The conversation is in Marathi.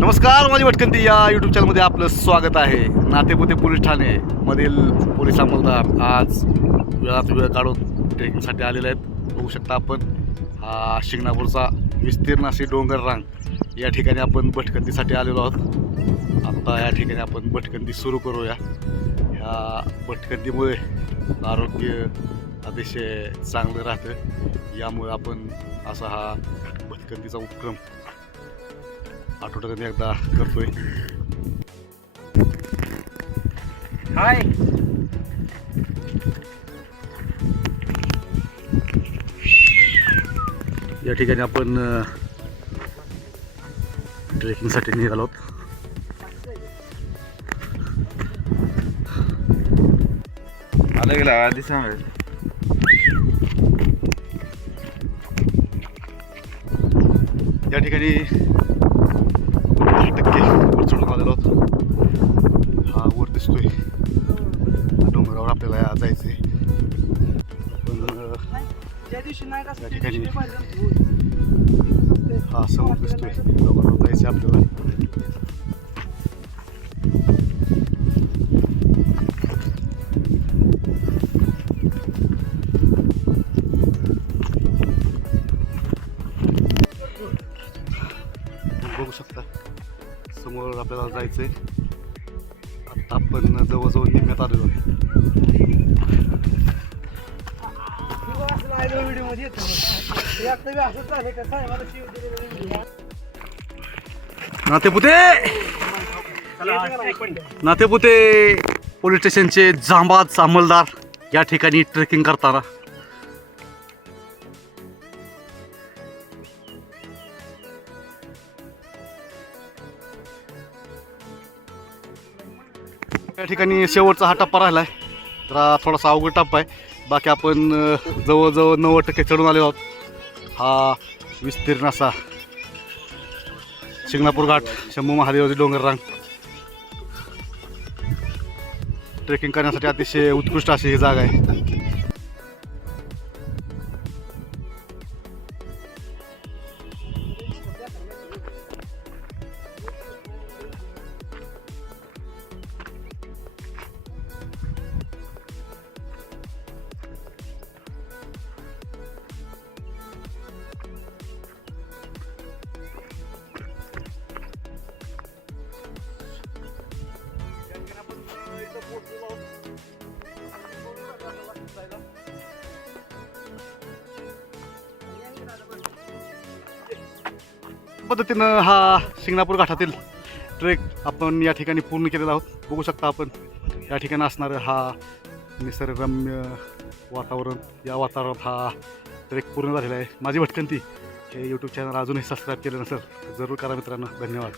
नमस्कार माझी भटकंती या यूट्यूब चॅनलमध्ये आपलं स्वागत आहे. नातेपुते पोलीस ठाणे मधील पोलीस अंमलदार आज वेळात वेळ काढून ट्रेकिंगसाठी आलेले आहेत. बघू शकता आपण हा शिंगणापूरचा विस्तीर्ण अशी डोंगर रांग या ठिकाणी आपण भटकंतीसाठी आलेलो आहोत. आता या ठिकाणी आपण भटकंती सुरू करूया. ह्या भटकंतीमुळे आरोग्य अतिशय चांगलं राहतं. यामुळे आपण असा हा भटकंतीचा उपक्रम आठवड्यात एकदा करतोय. हाय. या ठिकाणी आपण ट्रेकिंगसाठी निघालो आहोत. आलं गेला आधी सांग या ठिकाणी टक्के वर चढून आलेलो आहोत हा वर दिसतोय. डोंगरावर आपल्याला जायचंय. पण अं, ज्या या ठिकाणी हा समोर दिसतोय. डोंगरावर जायचं आपल्याला. बघू शकता. समोर आपल्याला जायचंय. आता आपण जवळजवळ निघण्यात आलेलो नाते पुते नाते पुते नातेपुते! नातेपुते! पोलीस स्टेशनचे जांबाज अंमलदार या ठिकाणी ट्रेकिंग करताना. या ठिकाणी शेवटचा हा टप्पा राहिला आहे जरा थोडासा अवघड टप्पा आहे. बाकी आपण जवळजवळ नव्वद टक्के चढून आलेलो आहोत. हा विस्तीर्ण असा शिंगणापूर घाट शंभू महादेवाची डोंगर रांग. ट्रेकिंग करण्यासाठी अतिशय उत्कृष्ट अशी ही जागा आहे. पद्धतीनं हा शिंगणापूर घाटातील ट्रेक आपण या ठिकाणी पूर्ण केलेला आहोत. बघू शकता आपण या ठिकाणी असणारं हा निसर्गरम्य वातावरण या वातावरणात हा ट्रेक पूर्ण झालेला आहे. माझी भटकंती हे यूट्यूब चॅनल अजूनही सबस्क्राईब केलं नसेल जरूर करा मित्रांनो. धन्यवाद.